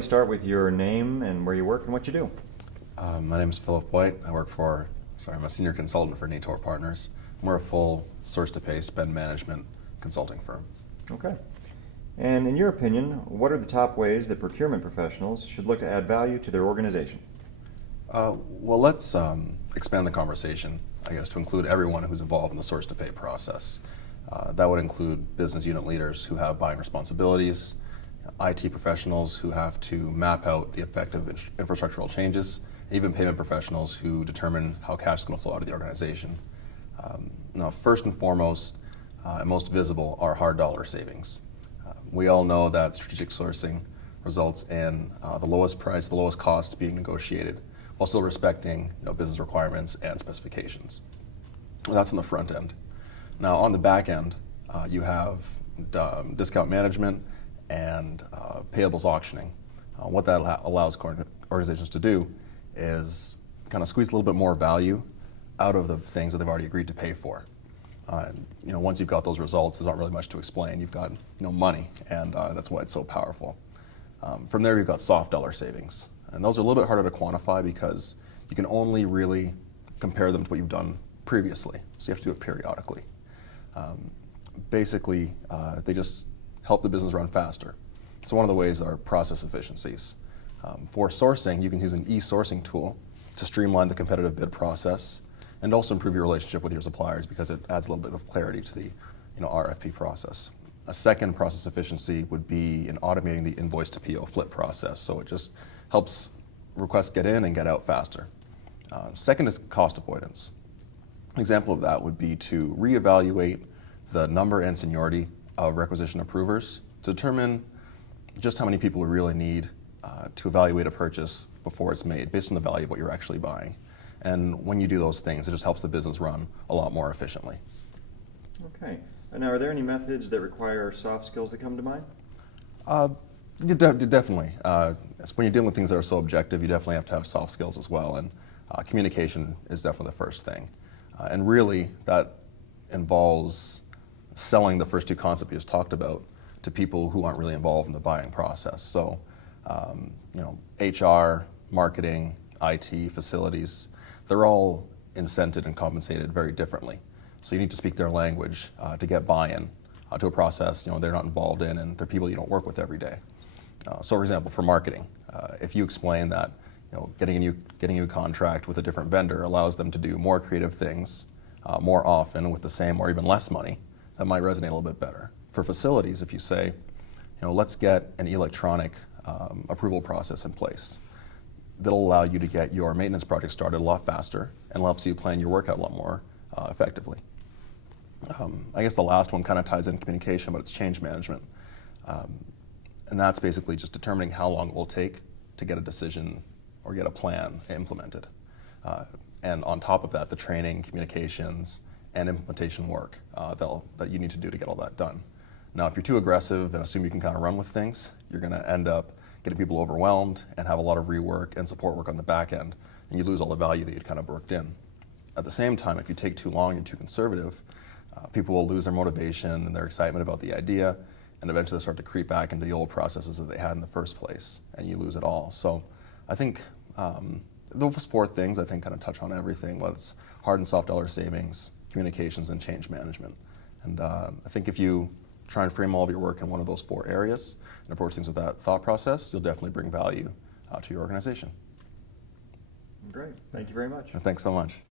we start with your name and where you work and what you do. My name is Philip White. I'm a senior consultant for Nator Partners. We're a full source-to-pay spend management consulting firm. Okay. And in your opinion, what are the top ways that procurement professionals should look to add value to their organization? Well, let's expand the conversation, I guess, to include everyone who's involved in the source-to-pay process. That would include business unit leaders who have buying responsibilities, IT professionals who have to map out the effective infrastructural changes, and even payment professionals who determine how cash is going to flow out of the organization. Now, first and foremost, and most visible are hard dollar savings. We all know that strategic sourcing results in the lowest price, the lowest cost being negotiated, while still respecting business requirements and specifications. That's on the front end. Now, on the back end, you have discount management and payables auctioning. What that allows organizations to do is kind of squeeze a little bit more value out of the things that they've already agreed to pay for. Once you've got those results, there's not really much to explain. You've got money, and that's why it's so powerful. From there, you've got soft dollar savings, and those are a little bit harder to quantify because you can only really compare them to what you've done previously. So you have to do it periodically. Basically, they just help the business run faster. So one of the ways are process efficiencies. For sourcing, you can use an e-sourcing tool to streamline the competitive bid process and also improve your relationship with your suppliers because it adds a little bit of clarity to the RFP process. A second process efficiency would be in automating the invoice to PO flip process. So it just helps requests get in and get out faster. Second is cost avoidance. An example of that would be to reevaluate the number and seniority of requisition approvers to determine just how many people we really need to evaluate a purchase before it's made based on the value of what you're actually buying. And when you do those things, it just helps the business run a lot more efficiently. Okay. And now, are there any methods that require soft skills that come to mind? Definitely. When you're dealing with things that are so objective, you definitely have to have soft skills as well. And communication is definitely the first thing. And really, that involves selling the first two concepts you just talked about to people who aren't really involved in the buying process. So, HR, marketing, IT, facilities, they're all incented and compensated very differently. So you need to speak their language to get buy-in to a process they're not involved in, and they're people you don't work with every day. So, for example, for marketing, if you explain that getting a new contract with a different vendor allows them to do more creative things more often with the same or even less money, that might resonate a little bit better. For facilities, if you say, let's get an electronic approval process in place, that'll allow you to get your maintenance project started a lot faster and helps you plan your work out a lot more effectively. I guess the last one kind of ties in communication, but it's change management. And that's basically just determining how long it will take to get a decision or get a plan implemented. And on top of that, the training, communications, and implementation work that you need to do to get all that done. Now, if you're too aggressive and assume you can kind of run with things, you're going to end up getting people overwhelmed and have a lot of rework and support work on the back end, and you lose all the value that you'd kind of worked in. At the same time, if you take too long and too conservative, people will lose their motivation and their excitement about the idea, and eventually they start to creep back into the old processes that they had in the first place, and you lose it all. So I think those four things, kind of touch on everything, whether it's hard and soft dollar savings, communications, and change management. And I think if you try and frame all of your work in one of those four areas and approach things with that thought process, you'll definitely bring value to your organization. Great. Thank you very much. And thanks so much.